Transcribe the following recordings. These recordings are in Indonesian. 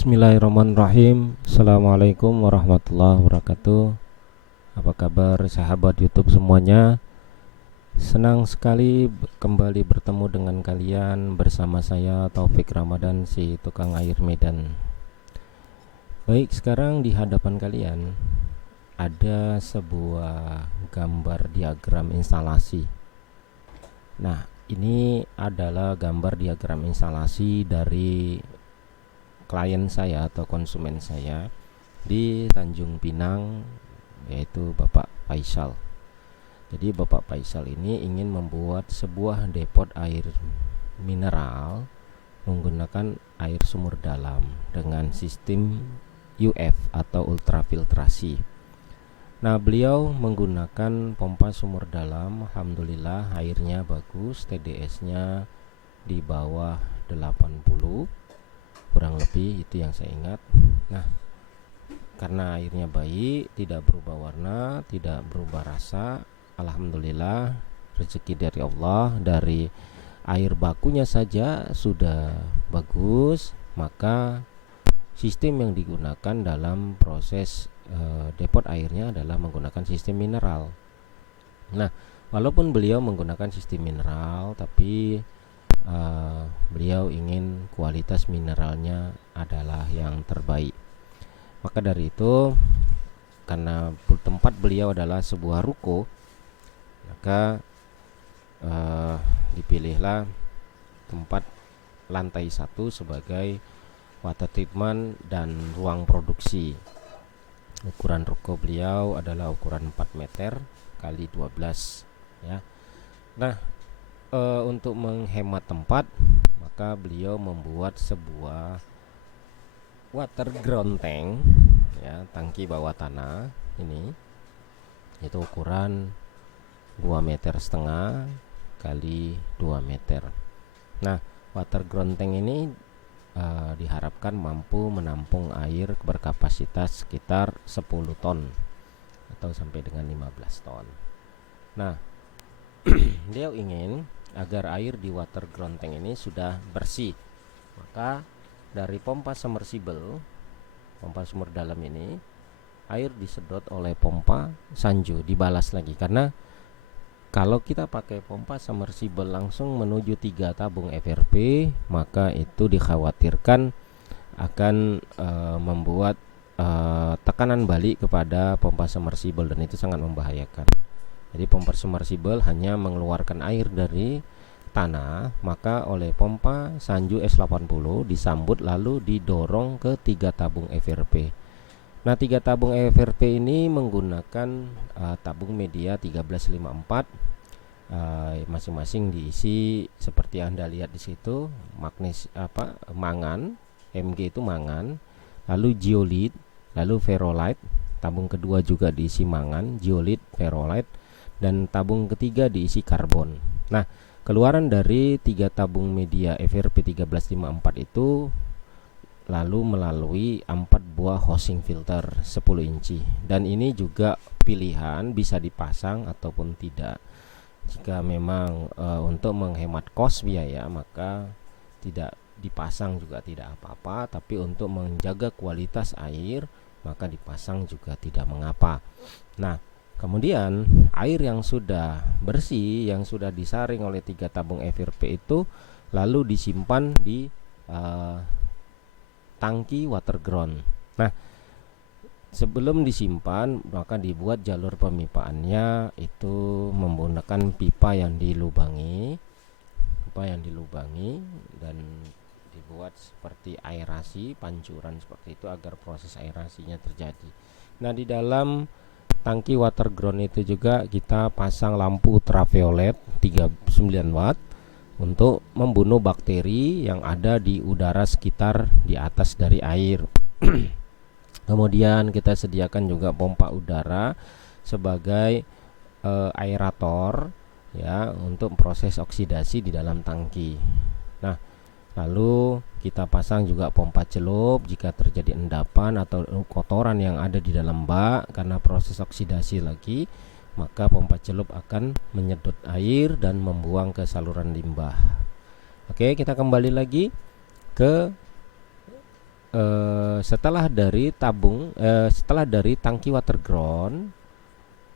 Bismillahirrahmanirrahim. Assalamualaikum warahmatullahi wabarakatuh. Apa kabar sahabat YouTube semuanya? Senang sekali kembali bertemu dengan kalian bersama saya Taufik Ramadan, si tukang air Medan. Baik, sekarang di hadapan kalian ada sebuah gambar diagram instalasi. Nah, ini adalah gambar diagram instalasi dari klien saya atau konsumen saya di Tanjung Pinang, yaitu Bapak Faisal. Jadi Bapak Faisal ini ingin membuat sebuah depot air mineral menggunakan air sumur dalam dengan sistem UF atau ultrafiltrasi. Nah, beliau menggunakan pompa sumur dalam. Alhamdulillah airnya bagus, TDS-nya di bawah 80 kurang lebih, itu yang saya ingat. Nah, karena airnya baik, tidak berubah warna, tidak berubah rasa, alhamdulillah rezeki dari Allah. Dari air bakunya saja sudah bagus, maka sistem yang digunakan dalam proses depot airnya adalah menggunakan sistem mineral. Nah, walaupun beliau menggunakan sistem mineral, tapi beliau ingin kualitas mineralnya adalah yang terbaik. Maka dari itu, karena tempat beliau adalah sebuah ruko, maka dipilihlah tempat lantai 1 sebagai water treatment dan ruang produksi. Ukuran ruko beliau adalah ukuran 4 meter kali 12 ya. Nah, untuk menghemat tempat, maka beliau membuat sebuah water ground tank ya, tangki bawah tanah ini, itu ukuran 2,5 meter kali 2 meter. Nah, water ground tank ini diharapkan mampu menampung air berkapasitas sekitar 10 ton atau sampai dengan 15 ton. Nah, beliau ingin agar air di water ground tank ini sudah bersih, maka dari pompa submersible, pompa sumur dalam ini, air disedot oleh pompa Sanjo, dibalas lagi. Karena kalau kita pakai pompa submersible langsung menuju 3 tabung FRP, maka itu dikhawatirkan akan membuat tekanan balik kepada pompa submersible, dan itu sangat membahayakan. Jadi pompa submersible hanya mengeluarkan air dari tanah, maka oleh pompa Sanjo S80 disambut lalu didorong ke 3 tabung FRP. Nah, 3 tabung FRP ini menggunakan tabung media 1354, masing-masing diisi seperti yang Anda lihat di situ, mangan, Mg itu mangan, lalu zeolite, lalu ferrolite. Tabung kedua juga diisi mangan, zeolite, ferrolite, dan tabung ketiga diisi karbon. Nah, keluaran dari 3 tabung media FRP 1354 itu lalu melalui 4 buah hosing filter 10 inci, dan ini juga pilihan, bisa dipasang ataupun tidak. Jika memang untuk menghemat kos biaya, maka tidak dipasang juga tidak apa-apa, tapi untuk menjaga kualitas air maka dipasang juga tidak mengapa. Nah, kemudian air yang sudah bersih, yang sudah disaring oleh 3 tabung FRP itu lalu disimpan di tangki water ground. Nah, sebelum disimpan maka dibuat jalur pemipaannya itu menggunakan pipa yang dilubangi, dan dibuat seperti aerasi, pancuran seperti itu agar proses aerasinya terjadi. Nah, di dalam tangki water ground itu juga kita pasang lampu ultraviolet 39 watt untuk membunuh bakteri yang ada di udara sekitar di atas dari air. Kemudian kita sediakan juga pompa udara sebagai aerator ya, untuk proses oksidasi di dalam tangki. Nah, lalu kita pasang juga pompa celup jika terjadi endapan atau kotoran yang ada di dalam bak karena proses oksidasi lagi, maka pompa celup akan menyedot air dan membuang ke saluran limbah. Oke, kita kembali lagi ke setelah dari tangki water ground,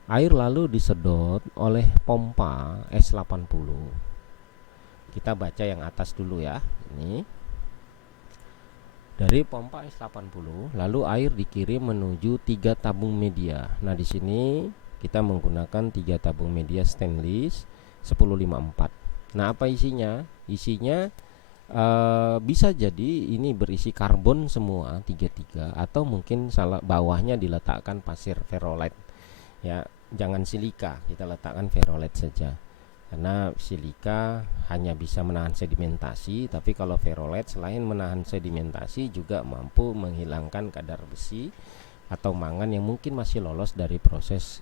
air lalu disedot oleh pompa S80. Kita baca yang atas dulu ya. Ini dari pompa S80, lalu air dikirim menuju 3 tabung media. Nah, di sini kita menggunakan 3 tabung media stainless 1054. Nah, apa isinya? Isinya bisa jadi ini berisi karbon semua 33, atau mungkin bawahnya diletakkan pasir ferrolite ya, jangan silika, kita letakkan ferrolite saja karena silika hanya bisa menahan sedimentasi, tapi kalau ferrolite selain menahan sedimentasi juga mampu menghilangkan kadar besi atau mangan yang mungkin masih lolos dari proses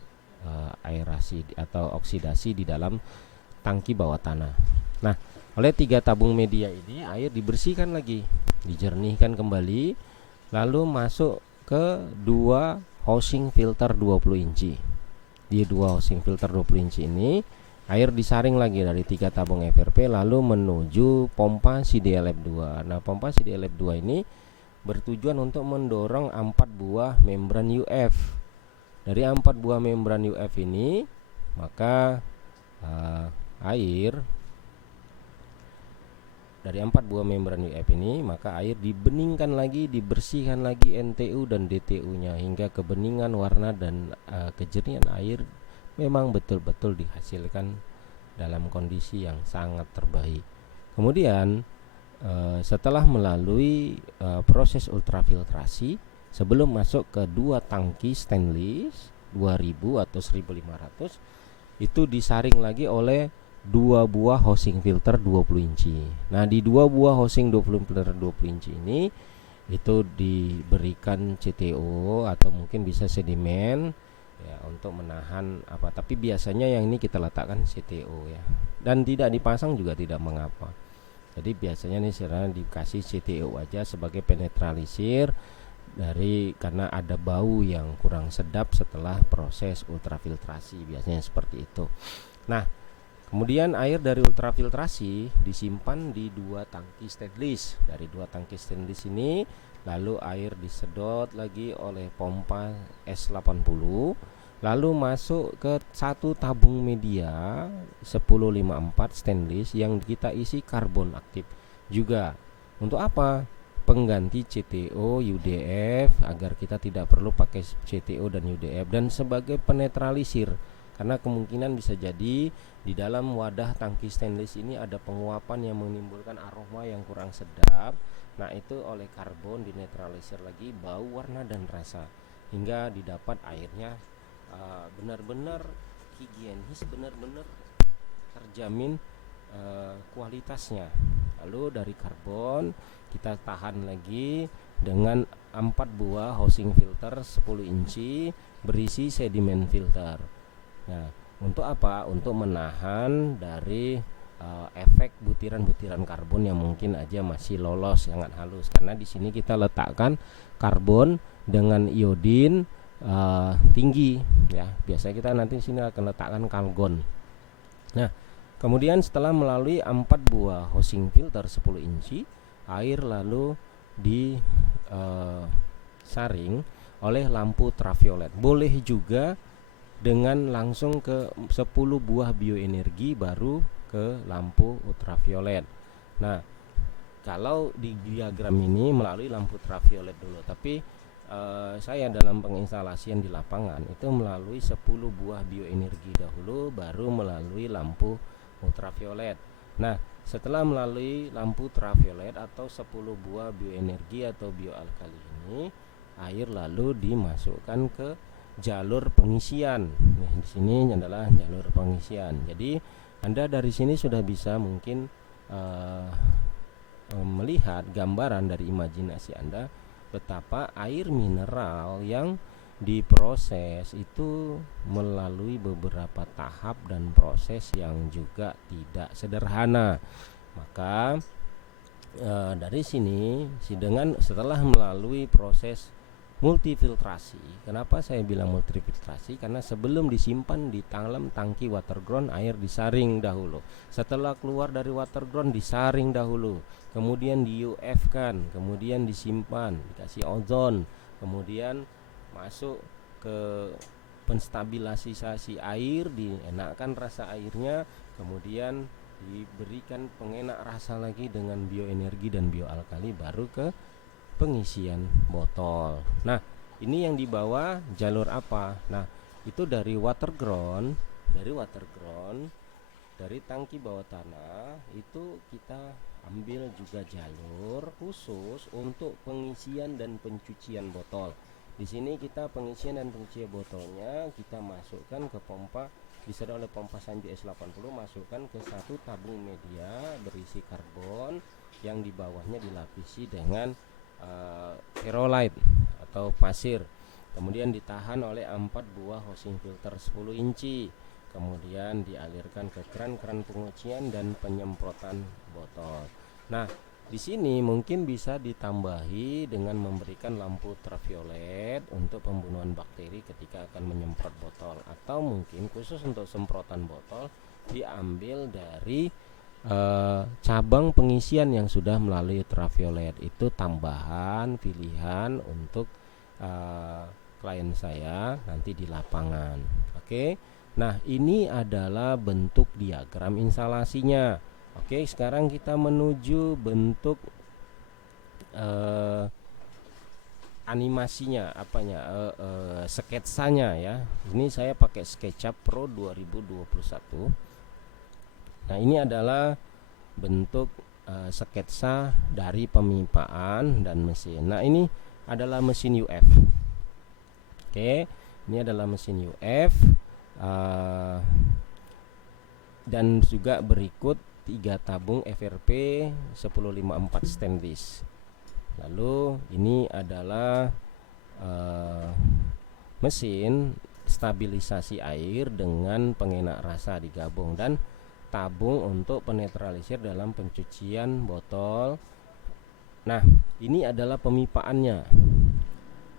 aerasi atau oksidasi di dalam tangki bawah tanah. Nah, oleh 3 tabung media ini air dibersihkan lagi, dijernihkan kembali, lalu masuk ke 2 housing filter 20 inci. Di 2 housing filter 20 inci ini air disaring lagi dari 3 tabung FRP lalu menuju pompa CDLF2. Nah, pompa CDLF2 ini bertujuan untuk mendorong 4 buah membran UF. Dari 4 buah membran UF ini, maka dari 4 buah membran UF ini, maka air dibeningkan lagi, dibersihkan lagi NTU dan DTU-nya hingga kebeningan warna dan kejernihan air memang betul-betul dihasilkan dalam kondisi yang sangat terbaik. Kemudian setelah melalui proses ultrafiltrasi, sebelum masuk ke 2 tangki stainless 2000 atau 1500, itu disaring lagi oleh 2 buah housing filter 20 inci. Nah, di 2 buah housing filter 20 inci ini itu diberikan CTO atau mungkin bisa sedimen ya untuk menahan apa, tapi biasanya yang ini kita letakkan CTO ya, dan tidak dipasang juga tidak mengapa. Jadi biasanya nih sebenarnya dikasih CTO aja sebagai penetralisir karena ada bau yang kurang sedap setelah proses ultrafiltrasi, biasanya seperti itu. Nah, kemudian air dari ultrafiltrasi disimpan di 2 tangki stainless. Dari 2 tangki stainless ini lalu air disedot lagi oleh pompa S80, lalu masuk ke 1 tabung media 1054 stainless yang kita isi karbon aktif juga. Untuk apa? Pengganti CTO, UDF, agar kita tidak perlu pakai CTO dan UDF, dan sebagai penetralisir karena kemungkinan bisa jadi di dalam wadah tangki stainless ini ada penguapan yang menimbulkan aroma yang kurang sedap. Nah, itu oleh karbon dinetralisir lagi bau, warna, dan rasa hingga didapat airnya benar-benar higienis, benar-benar terjamin kualitasnya. Lalu dari karbon kita tahan lagi dengan 4 buah housing filter 10 inci berisi sedimen filter. Nah, untuk apa? Untuk menahan dari efek butiran-butiran karbon yang mungkin aja masih lolos sangat halus, karena di sini kita letakkan karbon dengan iodin tinggi ya. Biasanya kita nanti di sini akan letakkan kalgon. Nah, kemudian setelah melalui 4 buah housing filter 10 inci, air lalu disaring oleh lampu ultraviolet. Boleh juga dengan langsung ke 10 buah bioenergi baru ke lampu ultraviolet. Nah, kalau di diagram ini melalui lampu ultraviolet dulu, tapi saya dalam penginstalasian di lapangan itu melalui 10 buah bioenergi dahulu baru melalui lampu ultraviolet. Nah, setelah melalui lampu ultraviolet atau 10 buah bioenergi atau bioalkali ini, air lalu dimasukkan ke jalur pengisian. Nah, di sini adalah jalur pengisian. Jadi Anda dari sini sudah bisa mungkin melihat gambaran dari imajinasi Anda betapa air mineral yang diproses itu melalui beberapa tahap dan proses yang juga tidak sederhana. Maka dari sini setelah melalui proses multifiltrasi. Kenapa saya bilang multifiltrasi? Karena sebelum disimpan di dalam tangki waterground, air disaring dahulu. Setelah keluar dari waterground disaring dahulu, kemudian di UF kan, kemudian disimpan, dikasih ozon, kemudian masuk ke penstabilisasi air, dienakkan rasa airnya, kemudian diberikan pengenak rasa lagi dengan bioenergi dan bioalkali, baru ke pengisian botol. Nah, ini yang di bawah jalur apa? Nah, itu dari waterground, dari tangki bawah tanah itu kita ambil juga jalur khusus untuk pengisian dan pencucian botol. Di sini kita pengisian dan pencucian botolnya kita masukkan ke pompa, disediakan oleh pompa Sanjo S80, masukkan ke satu tabung media berisi karbon yang di bawahnya dilapisi dengan ferrolite atau pasir, kemudian ditahan oleh 4 buah housing filter 10 inci, kemudian dialirkan ke keran pengucian dan penyemprotan botol. Nah, di sini mungkin bisa ditambahi dengan memberikan lampu ultraviolet untuk pembunuhan bakteri ketika akan menyemprot botol, atau mungkin khusus untuk semprotan botol diambil dari cabang pengisian yang sudah melalui ultraviolet. Itu tambahan pilihan untuk klien saya nanti di lapangan. Oke. Nah, ini adalah bentuk diagram instalasinya. Oke, sekarang kita menuju bentuk animasinya, sketsanya ya. Ini saya pakai SketchUp Pro 2021. Nah, ini adalah bentuk sketsa dari pemipaan dan mesin. Nah, ini adalah mesin UF. Oke, ini adalah mesin UF, dan juga berikut 3 tabung FRP 1054 stainless. Lalu ini adalah mesin stabilisasi air dengan pengenak rasa digabung, dan tabung untuk penetralisir dalam pencucian botol. Nah, ini adalah pemipaannya.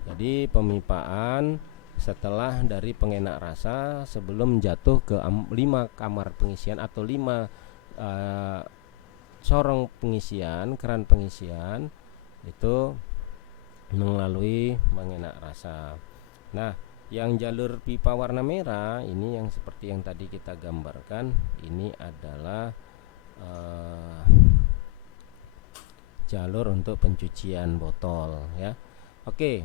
Jadi pemipaan setelah dari pengenak rasa sebelum jatuh ke 5 kamar pengisian atau 5 corong pengisian, keran pengisian, itu melalui pengenak rasa. Nah, yang jalur pipa warna merah ini yang seperti yang tadi kita gambarkan, ini adalah jalur untuk pencucian botol ya. Oke,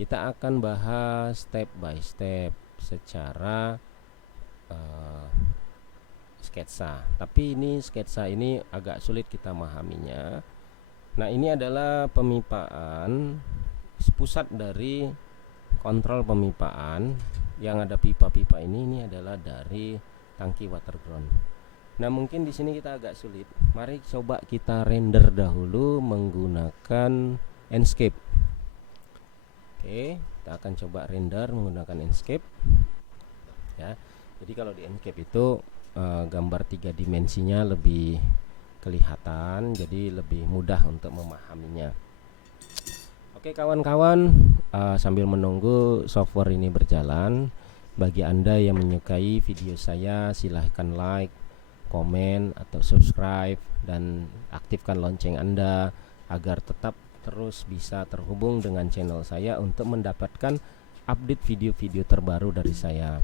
kita akan bahas step by step secara sketsa. Tapi ini sketsa ini agak sulit kita memahaminya. Nah, ini adalah pemipaan, pusat dari kontrol pemipaan yang ada pipa-pipa ini adalah dari tangki waterground. Nah, mungkin di sini kita agak sulit. Mari coba kita render dahulu menggunakan Enscape. Oke, kita akan coba render menggunakan Enscape. Ya. Jadi kalau di Enscape itu gambar 3 dimensinya lebih kelihatan, jadi lebih mudah untuk memahaminya. Oke kawan-kawan, sambil menunggu software ini berjalan, bagi Anda yang menyukai video saya, silahkan like, komen, atau subscribe, dan aktifkan lonceng Anda agar tetap terus bisa terhubung dengan channel saya untuk mendapatkan update video-video terbaru dari saya.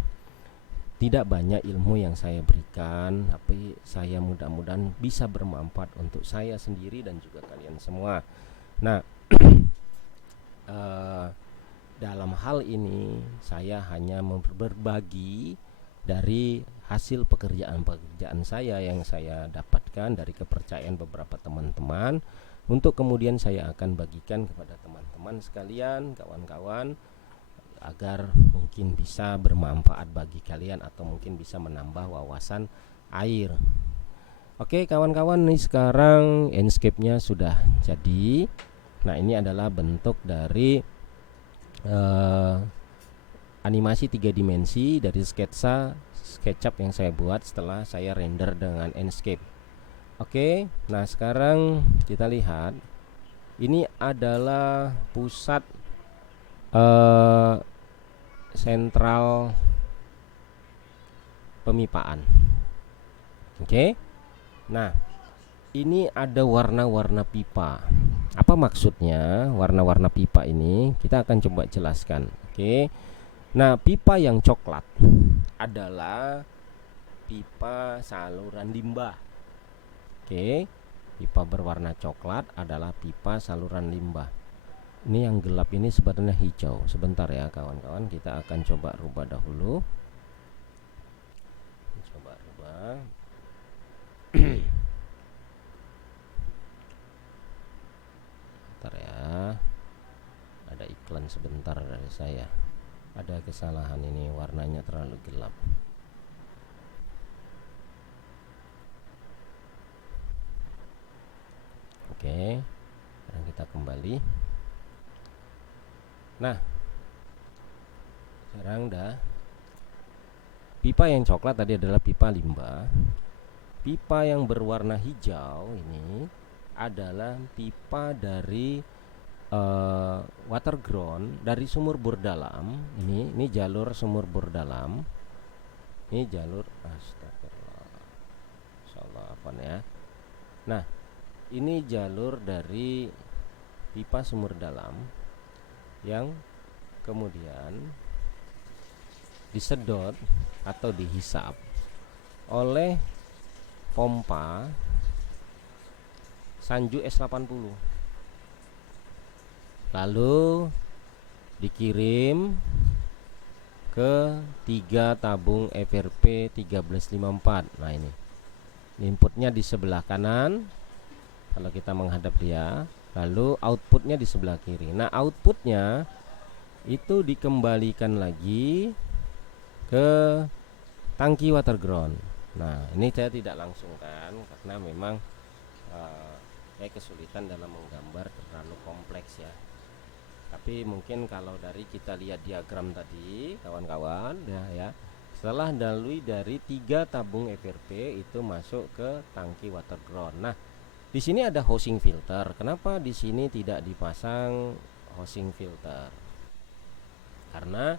Tidak banyak ilmu yang saya berikan, tapi saya mudah-mudahan bisa bermanfaat untuk saya sendiri dan juga kalian semua. Nah, dalam hal ini saya hanya berbagi dari hasil pekerjaan saya yang saya dapatkan dari kepercayaan beberapa teman-teman, untuk kemudian saya akan bagikan kepada teman-teman sekalian, kawan-kawan, agar mungkin bisa bermanfaat bagi kalian atau mungkin bisa menambah wawasan air. Oke kawan-kawan, nih sekarang Enscape-nya sudah jadi. Nah, ini adalah bentuk dari animasi 3 dimensi dari sketsa SketchUp yang saya buat setelah saya render dengan Enscape. Oke, nah sekarang kita lihat, ini adalah pusat sentral pemipaan. Oke. Nah, ini ada warna-warna pipa. Apa maksudnya warna-warna pipa ini? Kita akan coba jelaskan. Oke. Nah, pipa yang coklat adalah pipa saluran limbah. Oke. Pipa berwarna coklat adalah pipa saluran limbah. Ini yang gelap ini sebenarnya hijau. Sebentar ya kawan-kawan, kita akan coba rubah dahulu. Coba rubah. Bentar ya, ada iklan sebentar dari saya. Ada kesalahan, ini warnanya terlalu gelap. Oke, sekarang kita kembali. Nah, sekarang udah. Pipa yang coklat tadi adalah pipa limbah. Pipa yang berwarna hijau ini adalah pipa dari water ground, dari sumur bor dalam. Ini jalur sumur bor dalam. Ini jalur, astagfirullah, insyaallah apa ya. Nah, ini jalur dari pipa sumur dalam yang kemudian disedot atau dihisap oleh pompa Sanju S80, lalu dikirim ke 3 tabung FRP 1354. Nah, ini inputnya di sebelah kanan kalau kita menghadap dia, lalu outputnya di sebelah kiri. Nah, outputnya itu dikembalikan lagi ke tangki water ground. Nah, ini saya tidak langsungkan karena memang saya kesulitan dalam menggambar, terlalu kompleks ya. Tapi mungkin kalau dari kita lihat diagram tadi kawan-kawan ya, setelah melalui dari 3 tabung FRP itu masuk ke tangki water ground. Nah, di sini ada housing filter. Kenapa di sini tidak dipasang housing filter? Karena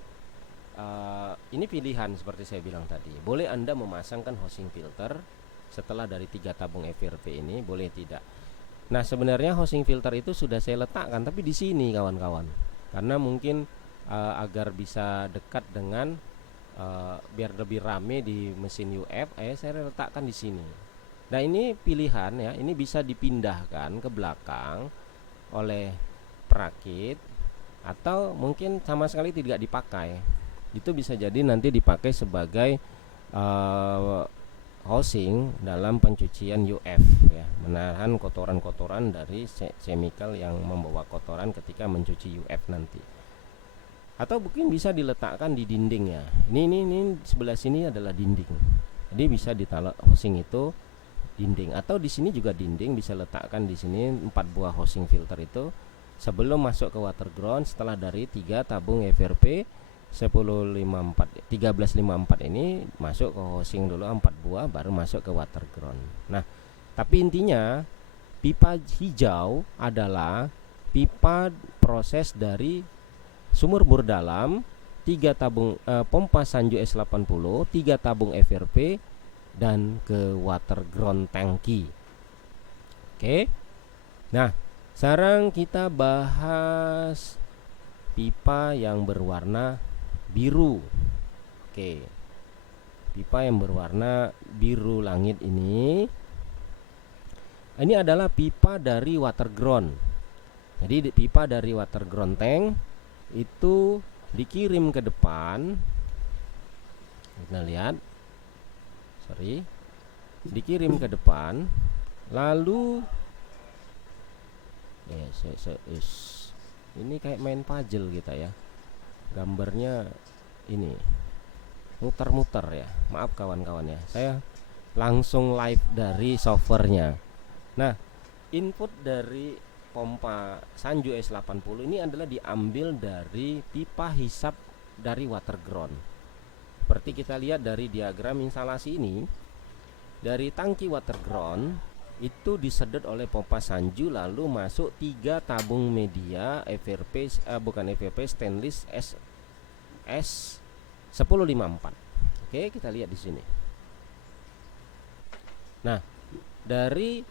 ini pilihan seperti saya bilang tadi. Boleh Anda memasangkan housing filter setelah dari 3 tabung FRP ini, boleh tidak. Nah, sebenarnya housing filter itu sudah saya letakkan, tapi di sini kawan-kawan, karena mungkin agar bisa dekat dengan biar lebih rame di mesin UF, saya letakkan di sini. Nah, ini pilihan ya, ini bisa dipindahkan ke belakang oleh perakit atau mungkin sama sekali tidak dipakai. Itu bisa jadi nanti dipakai sebagai housing dalam pencucian UF ya, menahan kotoran-kotoran dari chemical yang membawa kotoran ketika mencuci UF nanti. Atau mungkin bisa diletakkan di dinding ya. Ini sebelah sini adalah dinding. Jadi bisa ditaruh housing itu dinding, atau di sini juga dinding, bisa letakkan di sini 4 buah housing filter itu sebelum masuk ke water ground. Setelah dari 3 tabung FRP 1354 ini masuk ke housing dulu 4 buah, baru masuk ke water ground. Nah, tapi intinya pipa hijau adalah pipa proses dari sumur bor dalam, 3 tabung pompa Sanju S80, 3 tabung FRP dan ke water ground tangki. Oke. Nah, sekarang kita bahas pipa yang berwarna biru. Oke. Pipa yang berwarna biru langit ini adalah pipa dari water ground. Jadi pipa dari water ground tank itu dikirim ke depan. Kita lihat. Dikirim ke depan, lalu ini kayak main puzzle kita ya, gambarnya ini muter-muter ya, maaf kawan-kawan ya, saya langsung live dari softwarenya. Nah, input dari pompa Sanju S80 ini adalah diambil dari pipa hisap dari water ground. Seperti kita lihat dari diagram instalasi ini, dari tangki water ground itu disedot oleh pompa Sanju, lalu masuk 3 tabung media FRP stainless S 1054. Oke, kita lihat di sini. Nah, dari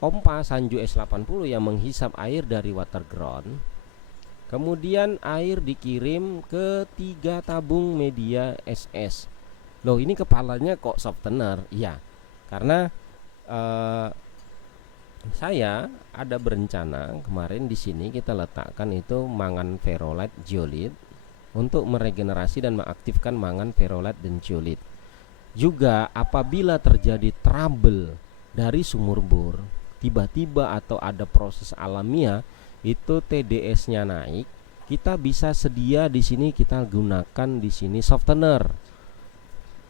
pompa Sanju S80 yang menghisap air dari water ground, kemudian air dikirim ke 3 tabung media SS. Loh, ini kepalanya kok softener? Iya, karena saya ada berencana kemarin di sini kita letakkan itu mangan ferrolite zeolite untuk meregenerasi dan mengaktifkan mangan ferrolite dan zeolite. Juga apabila terjadi trouble dari sumur bor, tiba-tiba atau ada proses alamiah itu TDS-nya naik, kita bisa sedia di sini, kita gunakan di sini softener.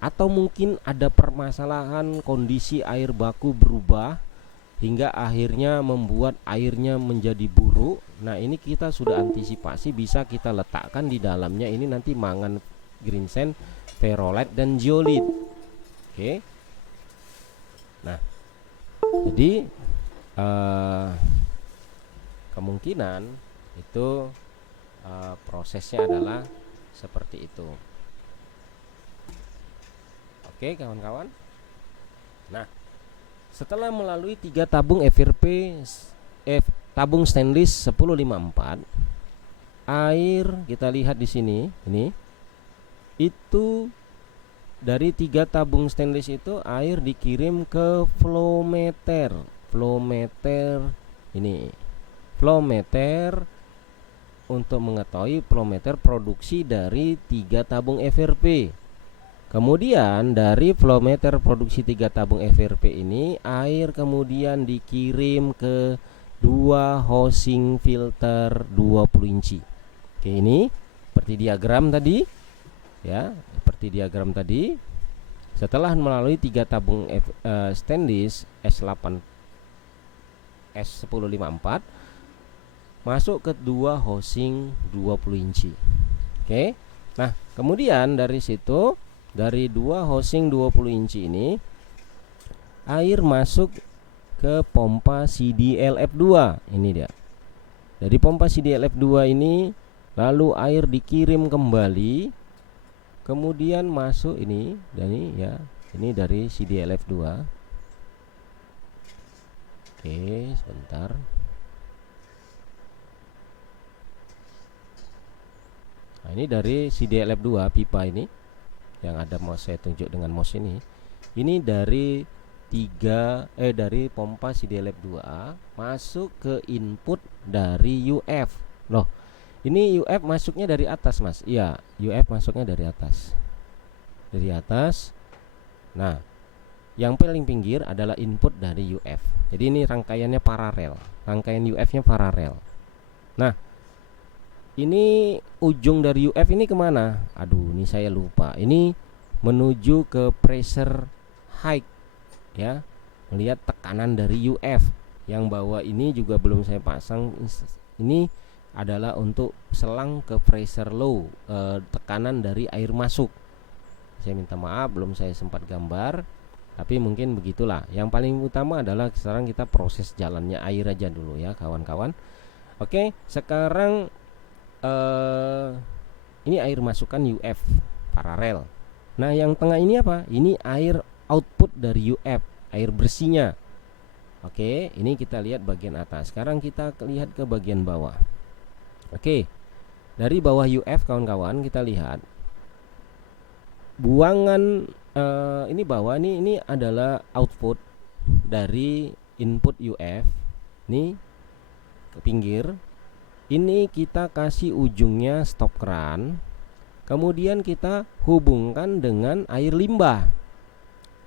Atau mungkin ada permasalahan kondisi air baku berubah hingga akhirnya membuat airnya menjadi buruk. Nah, ini kita sudah antisipasi, bisa kita letakkan di dalamnya ini nanti mangan green sand, ferrolite dan zeolite. Oke. Nah, jadi kemungkinan itu prosesnya adalah seperti itu. Oke, kawan-kawan. Nah, setelah melalui 3 tabung FRP tabung stainless 1054, air kita lihat di sini, ini itu dari 3 tabung stainless itu air dikirim ke flow meter ini. Flow meter untuk mengetahui flow meter produksi dari 3 tabung FRP. Kemudian dari flow meter produksi 3 tabung FRP ini, air kemudian dikirim ke 2 housing filter 20 inci. Oke, ini seperti diagram tadi ya, seperti diagram tadi. Setelah melalui 3 tabung stainless S1054 masuk ke 2 housing 20 inci. Oke. Nah, kemudian dari situ, dari 2 housing 20 inci ini, air masuk ke pompa CDLF2. Ini dia. Dari pompa CDLF2 ini, lalu air dikirim kembali, kemudian masuk ini, dan ini dari CDLF2. Oke, sebentar. Nah, ini dari CDLF2 pipa ini yang ada mouse, saya tunjuk dengan mouse ini. Ini dari dari pompa CDLF2A masuk ke input dari UF. Loh, ini UF masuknya dari atas, Mas. Iya, UF masuknya dari atas. Dari atas. Nah, yang paling pinggir adalah input dari UF. Jadi ini rangkaiannya paralel. Rangkaian UF-nya paralel. Nah, ini ujung dari UF ini kemana? Aduh, ini saya lupa. Ini menuju ke pressure height ya, melihat tekanan dari UF. Yang bawah ini juga belum saya pasang. Ini adalah untuk selang ke pressure low, tekanan dari air masuk. Saya minta maaf belum saya sempat gambar, tapi mungkin begitulah. Yang paling utama adalah sekarang kita proses jalannya air aja dulu ya, kawan-kawan. Oke, sekarang ini air masukan UF paralel. Nah, yang tengah ini apa? Ini air output dari UF, air bersihnya. Oke, ini kita lihat bagian atas. Sekarang kita lihat ke bagian bawah. Oke, dari bawah UF kawan-kawan kita lihat buangan ini bawah ini adalah output dari input UF. Ini ke pinggir. Ini kita kasih ujungnya stop keran, kemudian kita hubungkan dengan air limbah.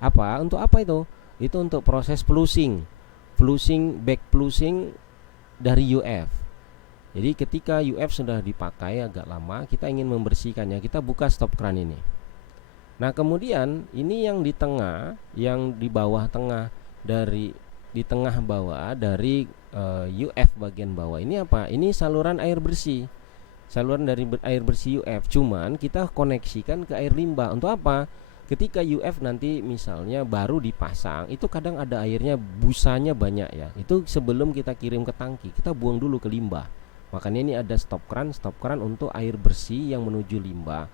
Apa? Untuk apa itu? Itu untuk proses flushing, back flushing dari UF. Jadi ketika UF sudah dipakai agak lama, kita ingin membersihkannya, kita buka stop keran ini. Nah, kemudian ini yang di tengah, yang di bawah tengah, dari di tengah bawah dari UF bagian bawah ini apa? Ini saluran air bersih, saluran dari air bersih UF. Cuman kita koneksikan ke air limbah. Untuk apa? ketika UF nanti misalnya baru dipasang, itu kadang ada airnya, busanya banyak ya. Itu sebelum kita kirim ke tangki, kita buang dulu ke limbah. Makanya ini ada stop keran untuk air bersih yang menuju limbah.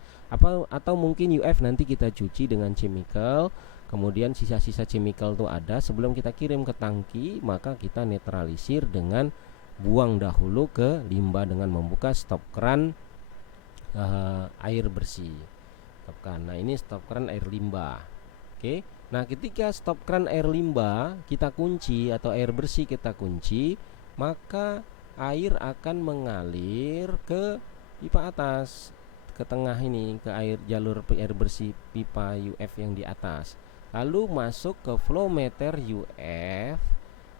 Atau mungkin UF nanti kita cuci dengan chemical, kemudian sisa-sisa chemical itu ada, sebelum kita kirim ke tangki, maka kita netralisir dengan buang dahulu ke limbah dengan membuka stop keran air bersih. Stop keran. Nah, ini stop keran air limbah. Oke. Nah, ketika stop keran air limbah kita kunci atau air bersih kita kunci, maka air akan mengalir ke pipa atas, ke tengah ini, ke jalur air bersih pipa UF yang di atas. Lalu masuk ke flow meter UF,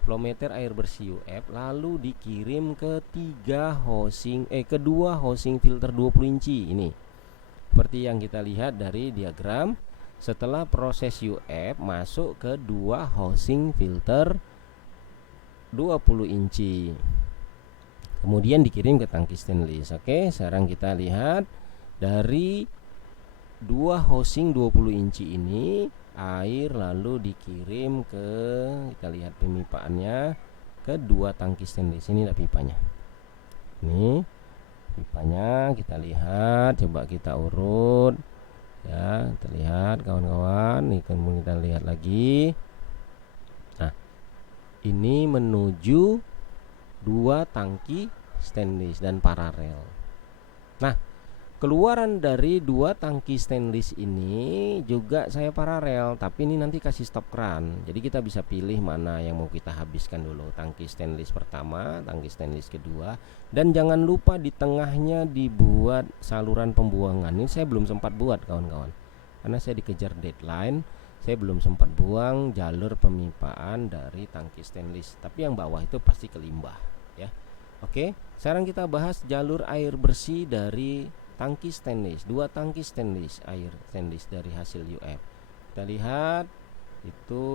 flow meter air bersih UF, lalu dikirim ke kedua housing filter 20 inci ini. Seperti yang kita lihat dari diagram, setelah proses UF masuk ke dua housing filter 20 inci. Kemudian dikirim ke tangki stainless. Oke, sekarang kita lihat dari dua housing 20 inci ini, air lalu dikirim ke, kita lihat pemipaannya, ke dua tangki stainless. Ini pipanya. Ini pipanya kita lihat, coba kita urut ya, kita lihat kawan-kawan. Ini kemudian kita lihat lagi. Nah, ini menuju dua tangki stainless dan paralel. Nah, keluaran dari dua tangki stainless ini juga saya paralel, tapi ini nanti kasih stop keran. Jadi kita bisa pilih mana yang mau kita habiskan dulu, tangki stainless pertama, tangki stainless kedua. Dan jangan lupa di tengahnya dibuat saluran pembuangan. Ini saya belum sempat buat kawan-kawan, karena saya dikejar deadline. Saya belum sempat buang jalur pemipaan dari tangki stainless, tapi yang bawah itu pasti ke limbah ya. Oke, sekarang kita bahas jalur air bersih dari tangki stainless, dua tangki stainless, air stainless dari hasil UF. Kita lihat itu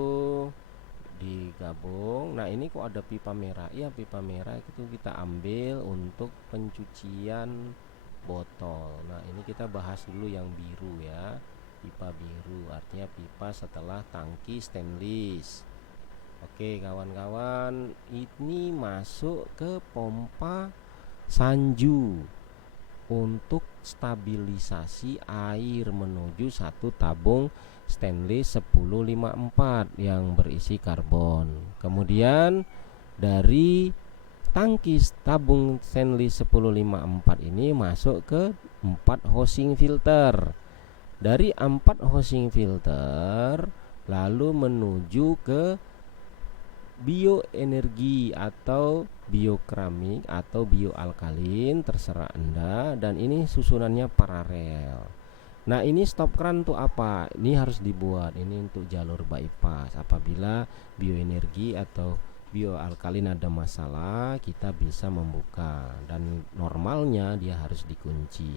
digabung. Nah, ini kok ada pipa merah? Iya, pipa merah itu kita ambil untuk pencucian botol. Nah, ini kita bahas dulu yang biru ya. Pipa biru artinya pipa setelah tangki stainless. Oke kawan-kawan, ini masuk ke pompa Sanju untuk stabilisasi air menuju satu tabung stainless 1054 yang berisi karbon. Kemudian dari tangki tabung stainless 1054 ini masuk ke 4 housing filter. Dari 4 housing filter lalu menuju ke bioenergi atau biokeramik atau bioalkalin, terserah Anda, dan ini susunannya paralel. Nah, ini stop keran untuk apa? Ini harus dibuat, ini untuk jalur bypass. Apabila bioenergi atau bioalkalin ada masalah, kita bisa membuka, dan normalnya dia harus dikunci.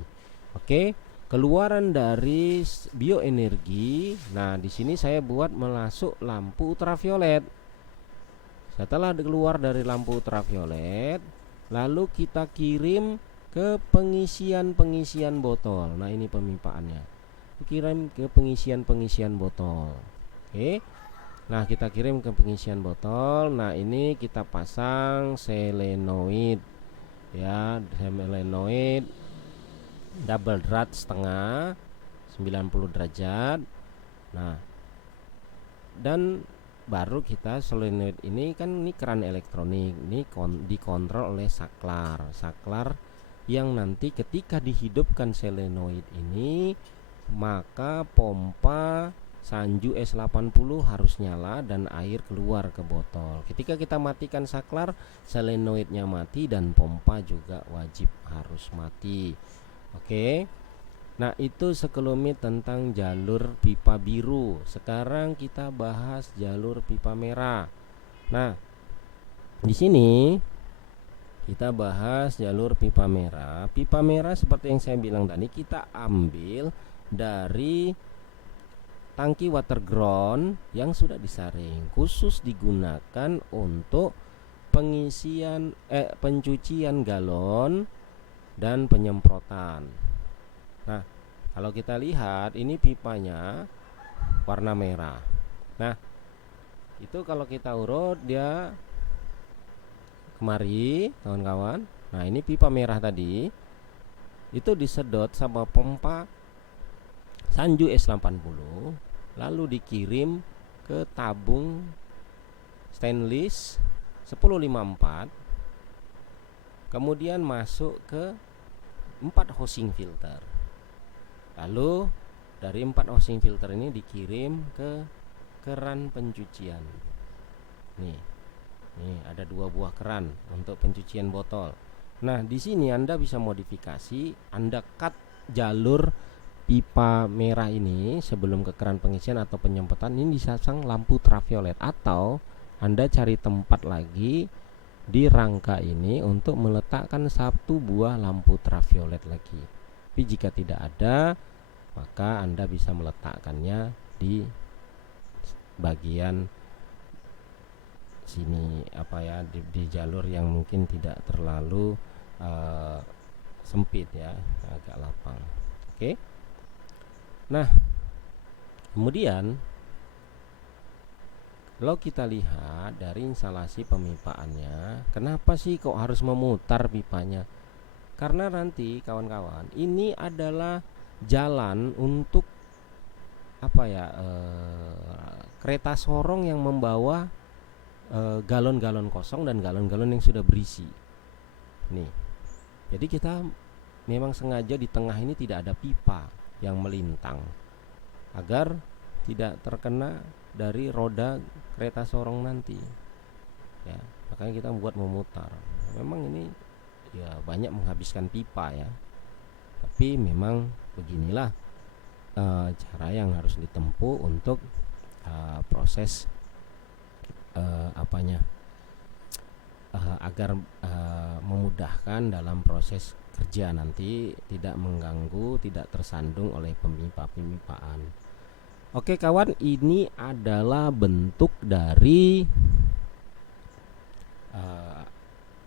Oke. Keluaran dari bioenergi. Nah, di sini saya buat masuk lampu ultraviolet. Setelah keluar dari lampu ultraviolet, lalu kita kirim ke pengisian botol. Nah, ini pemipaannya. Kirim ke pengisian botol. Oke. Nah, kita kirim ke pengisian botol. Nah, ini kita pasang selenoid ya, selenoid double drat setengah 90 derajat. Nah, dan baru kita solenoid ini kan, ini keran elektronik, ini dikontrol oleh saklar yang nanti ketika dihidupkan solenoid ini, maka pompa Sanju S80 harus nyala dan air keluar ke botol. Ketika kita matikan saklar, solenoidnya mati dan pompa juga wajib harus mati. Oke. Nah, itu sekelumit tentang jalur pipa biru. Sekarang kita bahas jalur pipa merah. Nah, di sini kita bahas jalur pipa merah. Pipa merah seperti yang saya bilang tadi, kita ambil dari tangki water ground yang sudah disaring, khusus digunakan untuk pengisian pencucian galon dan penyemprotan. Nah, kalau kita lihat ini pipanya warna merah. Nah, itu kalau kita urut dia kemari, kawan-kawan. Nah, ini pipa merah tadi itu disedot sama pompa Sanju S80, lalu dikirim ke tabung stainless 1054, kemudian masuk ke 4 housing filter. Lalu dari 4 housing filter ini dikirim ke keran pencucian. Nih ada 2 buah keran untuk pencucian botol. Nah, di sini Anda bisa modifikasi, Anda cut jalur pipa merah ini sebelum ke keran pengisian atau penyemprotan ini disasang lampu ultraviolet, atau Anda cari tempat lagi di rangka ini untuk meletakkan 1 buah lampu ultraviolet lagi. Tapi jika tidak ada, maka Anda bisa meletakkannya di bagian sini di jalur yang mungkin tidak terlalu sempit ya, agak lapang. Oke. Nah, kemudian kalau kita lihat dari instalasi pemipaannya, kenapa sih kok harus memutar pipanya? Karena nanti kawan-kawan, ini adalah jalan untuk kereta sorong yang membawa galon-galon kosong dan galon-galon yang sudah berisi. Nih, jadi kita memang sengaja di tengah ini tidak ada pipa yang melintang agar tidak terkena dari roda kereta sorong nanti. Ya, makanya kita buat memutar. Memang ini ya banyak menghabiskan pipa ya. Tapi memang beginilah cara yang harus ditempuh untuk proses agar memudahkan dalam proses kerja nanti, tidak mengganggu, tidak tersandung oleh pemipa-pemipaan. Oke kawan, ini adalah bentuk dari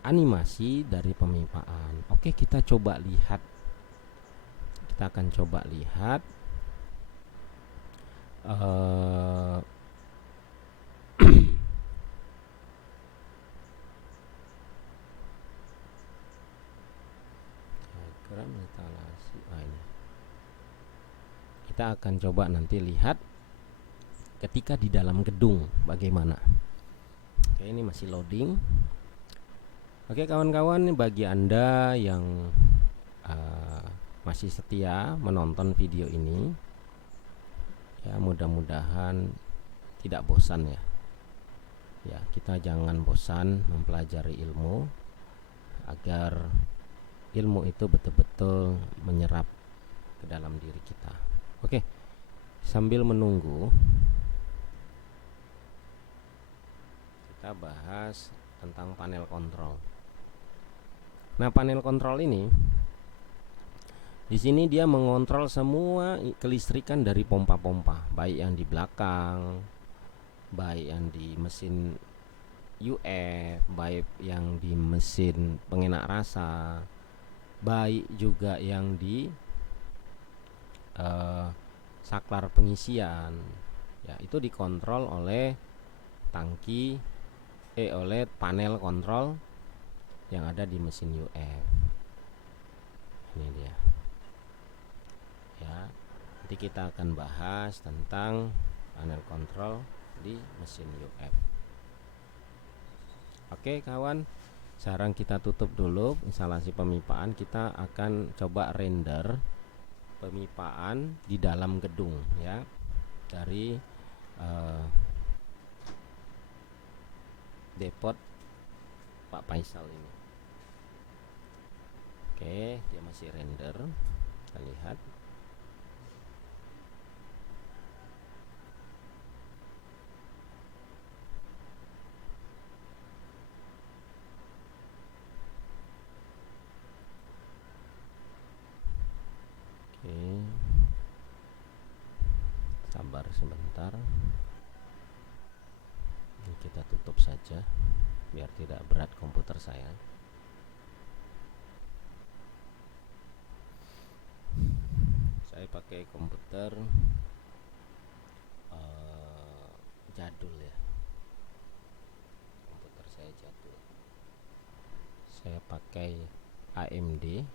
animasi dari pemipaan. Oke, kita coba lihat. Kita akan coba lihat instalasi. Ini kita akan coba nanti lihat ketika di dalam gedung bagaimana. Oke, ini masih loading. Oke kawan-kawan, bagi Anda yang masih setia menonton video ini, ya mudah-mudahan tidak bosan ya. Ya, kita jangan bosan mempelajari ilmu agar ilmu itu betul-betul menyerap ke dalam diri kita. Oke, sambil menunggu kita bahas tentang panel kontrol. Nah, panel kontrol ini di sini dia mengontrol semua kelistrikan dari pompa-pompa, baik yang di belakang, baik yang di mesin UF, baik yang di mesin pengenak rasa, baik juga yang di saklar pengisian. Ya, itu dikontrol oleh oleh panel kontrol yang ada di mesin UF. Ini dia. Ya, nanti kita akan bahas tentang panel kontrol di mesin UF. Oke kawan, sekarang kita tutup dulu instalasi pemipaan. Kita akan coba render pemipaan di dalam gedung ya, dari depot Pak Faisal ini. Oke, dia masih render. Kita lihat. Oke, sabar sebentar. Ini kita tutup saja biar tidak berat komputer saya. Saya pakai komputer jadul ya, komputer saya jadul. Saya pakai AMD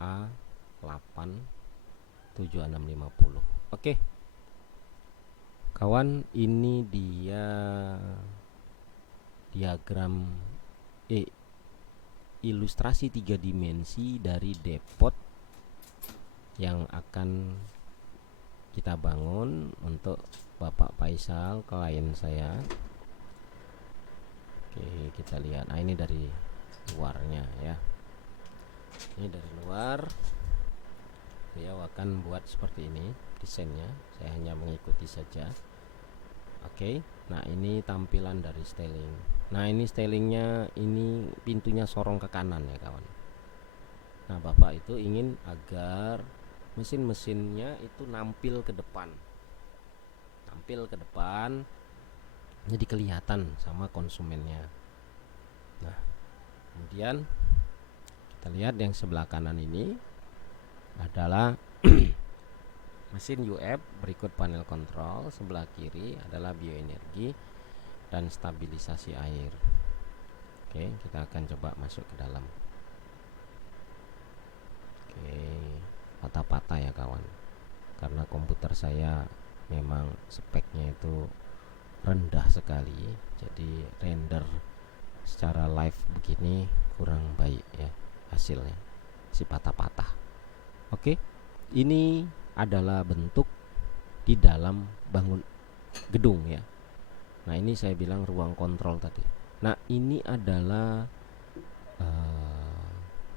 A8 7650. Oke kawan, ini dia diagram ilustrasi 3 dimensi dari depot yang akan kita bangun untuk Bapak Faisal, klien saya. Oke, kita lihat. Nah, ini dari luarnya ya. Ini dari luar. Beliau akan buat seperti ini desainnya. Saya hanya mengikuti saja. Oke. Nah, ini tampilan dari styling. Nah, ini stylingnya, ini pintunya sorong ke kanan ya kawan. Nah, Bapak itu ingin agar mesin-mesinnya itu nampil ke depan. Jadi kelihatan sama konsumennya. Nah, kemudian kita lihat yang sebelah kanan ini adalah mesin UF, berikut panel kontrol, sebelah kiri adalah bioenergi dan stabilisasi air. Oke, kita akan coba masuk ke dalam. Oke, patah-patah ya kawan, karena komputer saya memang speknya itu rendah sekali, jadi render secara live begini kurang baik ya hasilnya, si patah-patah. Oke, ini adalah bentuk di dalam bangun gedung ya. Nah, ini saya bilang ruang kontrol tadi. Nah, ini adalah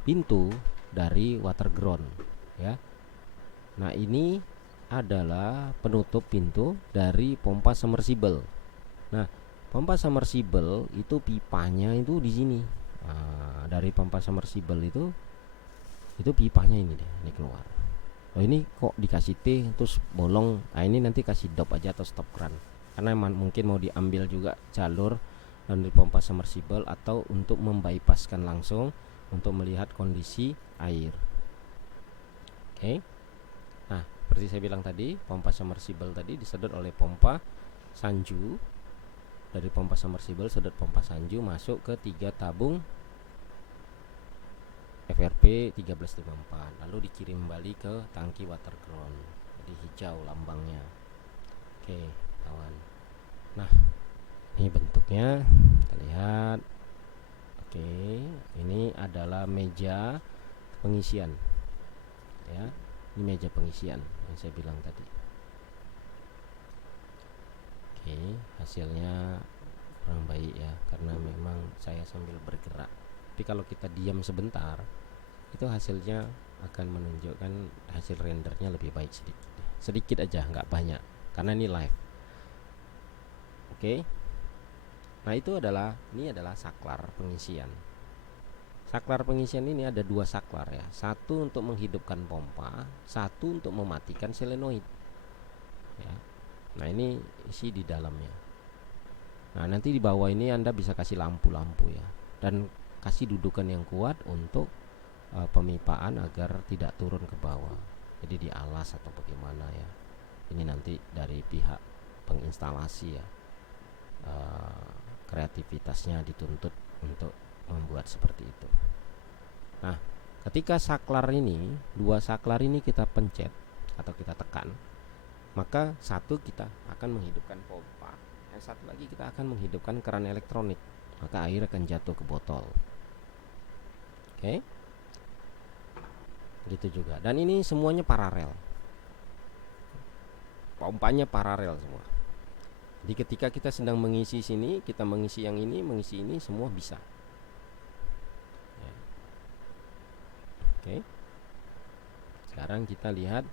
pintu dari water ground ya. Nah, ini adalah penutup pintu dari pompa submersible. Nah, pompa submersible itu pipanya itu di sini. Nah, dari pompa submersible itu pipanya ini deh, ini keluar. Oh, ini kok dikasih T terus bolong. Nah, ini nanti kasih dop aja atau stop keran, karena mungkin mau diambil juga jalur dari pompa submersible atau untuk membypasskan langsung untuk melihat kondisi air. Oke. Nah, seperti saya bilang tadi, pompa submersible tadi disedot oleh pompa Sanju. Dari pompa submersible sedot pompa Sanju masuk ke 3 tabung FRP 1354, lalu dikirim kembali ke tangki water ground. Jadi hijau lambangnya. Oke, kawan. Nah, ini bentuknya kita lihat. Oke, ini adalah meja pengisian ya. Ini meja pengisian yang saya bilang tadi. Oke, hasilnya kurang baik ya, karena memang saya sambil bergerak. Tapi kalau kita diam sebentar, itu hasilnya akan menunjukkan hasil rendernya lebih baik sedikit aja, nggak banyak, karena ini live. Oke. Nah, ini adalah saklar pengisian. Saklar pengisian ini ada 2 saklar ya. Satu untuk menghidupkan pompa, satu untuk mematikan solenoid ya. Nah, ini isi di dalamnya. Nah, nanti di bawah ini Anda bisa kasih lampu-lampu ya, dan kasih dudukan yang kuat untuk pemipaan agar tidak turun ke bawah. Jadi di alas atau bagaimana ya. Ini nanti dari pihak penginstalasi ya. Kreativitasnya dituntut untuk membuat seperti itu. Nah, ketika saklar ini, 2 saklar ini kita pencet atau kita tekan, maka satu kita akan menghidupkan pompa, yang satu lagi kita akan menghidupkan keran elektronik, maka air akan jatuh ke botol. Oke, gitu juga. Dan ini semuanya paralel, pompanya paralel semua. Jadi ketika kita sedang mengisi sini, kita mengisi yang ini, mengisi ini, semua bisa ya. Oke, sekarang kita lihat,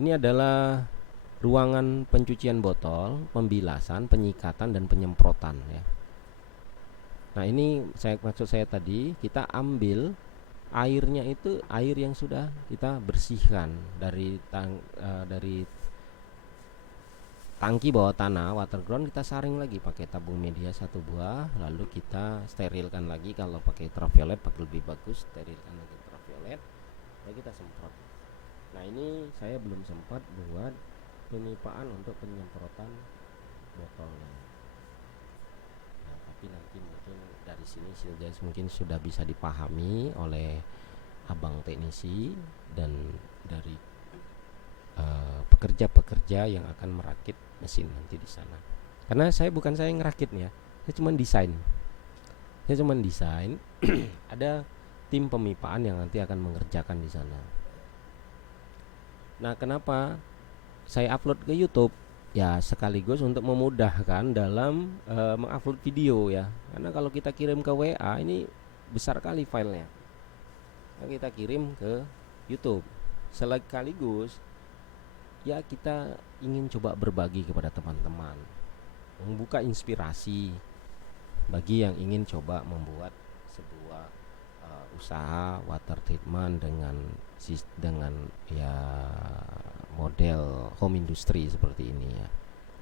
ini adalah ruangan pencucian botol, pembilasan, penyikatan, dan penyemprotan ya. Nah, ini maksud saya tadi, kita ambil airnya itu air yang sudah kita bersihkan dari tangki bawah tanah water ground, kita saring lagi pakai tabung media 1 buah, lalu kita sterilkan lagi. Kalau pakai ultraviolet pakai lebih bagus, sterilkan lagi ultraviolet, lalu kita semprot. Nah, ini saya belum sempat buat pemipaan untuk penyemprotan botolnya. Nah, tapi nanti mungkin dari sini mungkin sudah bisa dipahami oleh abang teknisi dan dari pekerja-pekerja yang akan merakit mesin nanti di sana. Karena saya yang ngerakitnya, saya cuma desain. Ada tim pemipaan yang nanti akan mengerjakan di sana. Nah, kenapa saya upload ke YouTube? Ya sekaligus untuk memudahkan dalam mengupload video ya. Karena kalau kita kirim ke WA ini besar kali filenya. Nah, kita kirim ke YouTube. Sekaligus ya kita ingin coba berbagi kepada teman-teman, membuka inspirasi bagi yang ingin coba membuat sebuah usaha water treatment dengan ya model home industry seperti ini ya.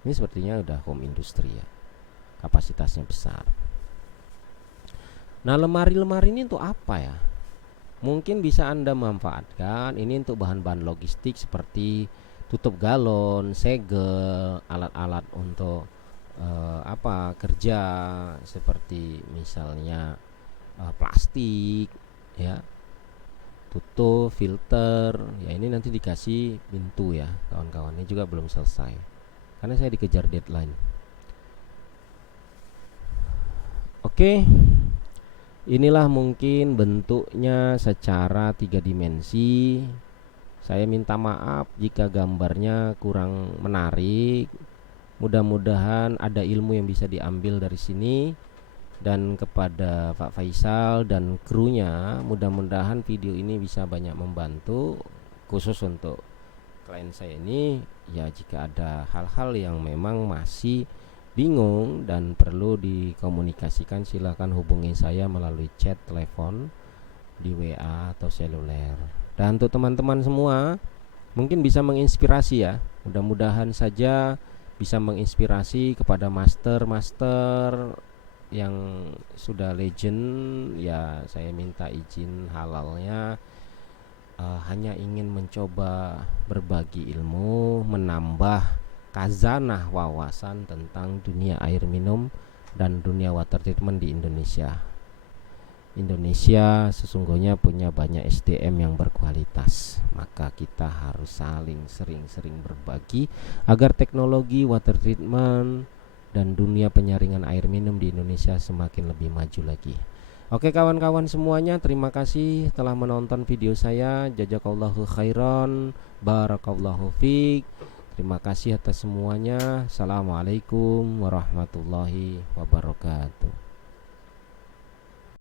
Ini sepertinya udah home industry ya, kapasitasnya besar. Nah, lemari-lemari ini untuk apa ya? Mungkin bisa Anda manfaatkan ini untuk bahan-bahan logistik seperti tutup galon, segel, alat-alat untuk kerja seperti misalnya plastik ya, tutup filter ya. Ini nanti dikasih pintu ya kawan-kawan. Ini juga belum selesai karena saya dikejar deadline. Oke, inilah mungkin bentuknya secara 3 dimensi. Saya minta maaf jika gambarnya kurang menarik. Mudah-mudahan ada ilmu yang bisa diambil dari sini. Dan kepada Pak Faisal dan krunya, mudah-mudahan video ini bisa banyak membantu, khusus untuk klien saya ini. Ya, jika ada hal-hal yang memang masih bingung dan perlu dikomunikasikan, silakan hubungi saya melalui chat telepon di WA atau seluler. Dan untuk teman-teman semua, mungkin bisa menginspirasi ya. Mudah-mudahan saja bisa menginspirasi kepada master yang sudah legend ya. Saya minta izin halalnya, hanya ingin mencoba berbagi ilmu, menambah khazanah wawasan tentang dunia air minum dan dunia water treatment di Indonesia. Indonesia sesungguhnya punya banyak SDM yang berkualitas, maka kita harus saling sering-sering berbagi agar teknologi water treatment dan dunia penyaringan air minum di Indonesia semakin lebih maju lagi. Oke kawan-kawan semuanya, terima kasih telah menonton video saya. Jazakallahu khairan, barakallahu fiik. Terima kasih atas semuanya. Assalamualaikum warahmatullahi wabarakatuh.